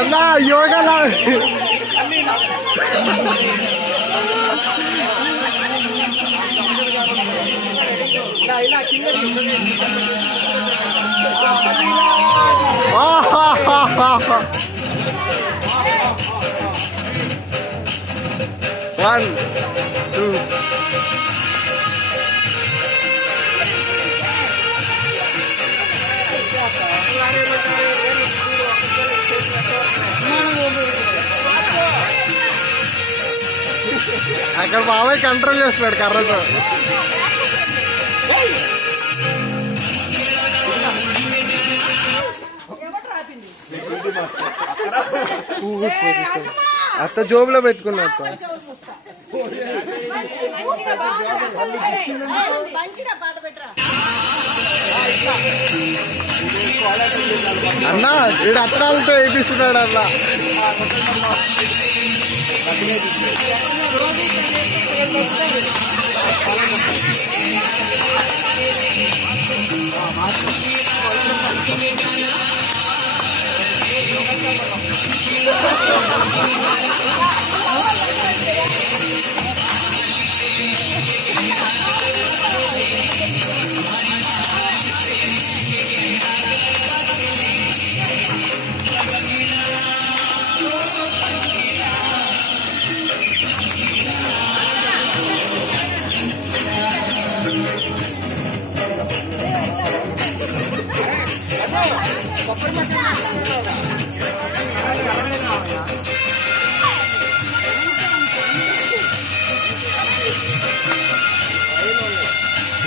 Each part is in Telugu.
అన్నా యోగా వన్ టూ అక్కడ బాబాయ్ కంట్రోల్ చేస్తున్నాడు కర్రతో. అత్త జోబులో పెట్టుకున్నా అత్త. అన్నా వీడు అత్తాలతో వేపిస్తున్నాడు అన్నా.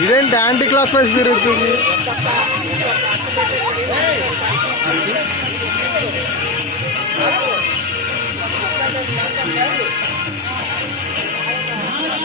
ఇదేంటి యాంటీ క్లాక్ వైజ్ తిరుగుతుంది?